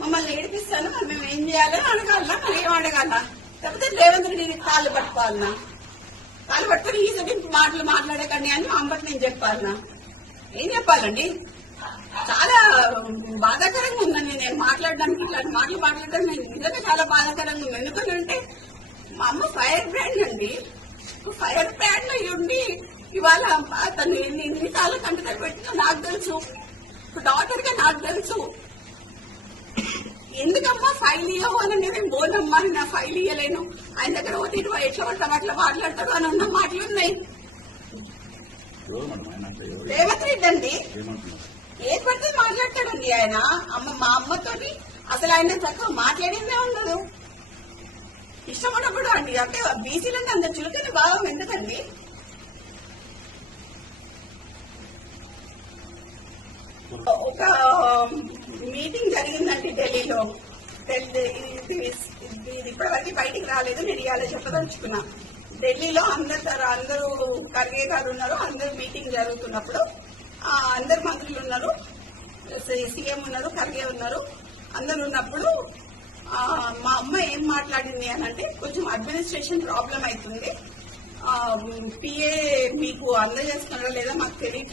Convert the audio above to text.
మమ్మల్ని ఏడిపిస్తాను, మరి మేము ఏం చేయాలో అడగాలనా, మరి ఏం అడగాల? లేకపోతే రేవంత్ రెడ్డి కాళ్ళు పట్టుకోవాలనా? కాళ్ళు పట్టుకుని ఈ మాటలు మాట్లాడకండి అని మా అమ్మకి నేను చెప్పాలనా? ఏం చెప్పాలండి? చాలా బాధాకరంగా ఉందండి నేను మాట్లాడడానికి, ఇట్లాంటి మాటలు మాట్లాడడం నేను నిజంగా చాలా బాధాకరంగా ఉంది. ఎందుకంటే మా అమ్మ ఫైర్ బ్రాండ్ అండి. ఫైర్ బ్రాండ్ అయి ఉండి ఇవాళ తను ఎన్నిసార్లు కంటతడి పెట్టినా నాకు తెలుసు, డాక్టర్ గా నాకు తెలుసు. ఎందుకమ్మా ఫైల్ ఇవ్వవు అని నేను బోనమ్మా, నా ఫైల్ ఇవ్వలేను, ఆయన దగ్గర ఒకటి ఎట్లా పడతాం అట్లా మాట్లాడతాడు అని ఉన్న మాటలు ఉన్నాయి. రేవంత్ రెడ్డి అండి ఏది పడితే మాట్లాడతాడండి ఆయన. మా అమ్మతోని అసలు ఆయన చక్కగా మాట్లాడిందే ఉండదు. ఇష్టం ఉన్నప్పుడు అండి, అంటే బీసీలంటే అంత చులకని భావం ఎందుకండి? ఒక మీటింగ్ జరిగిందండి ఢిల్లీలో. ఇది ఇప్పటివరకు బయటికి రాలేదు, నేను ఇవాళ చెప్పదలుచుకున్నా. ఢిల్లీలో అందరూ ఖర్గే గారు ఉన్నారు, అందరూ మీటింగ్ జరుగుతున్నప్పుడు అందరు మంత్రులు ఉన్నారు, సీఎం ఉన్నారు, ఖర్గే ఉన్నారు, అందరు ఉన్నప్పుడు మా అమ్మ ఏం మాట్లాడింది అని అంటే, కొంచెం అడ్మినిస్ట్రేషన్ ప్రాబ్లం అవుతుంది, పిఏ మీకు అందజేస్తున్నారో లేదా మాకు తెలియదు.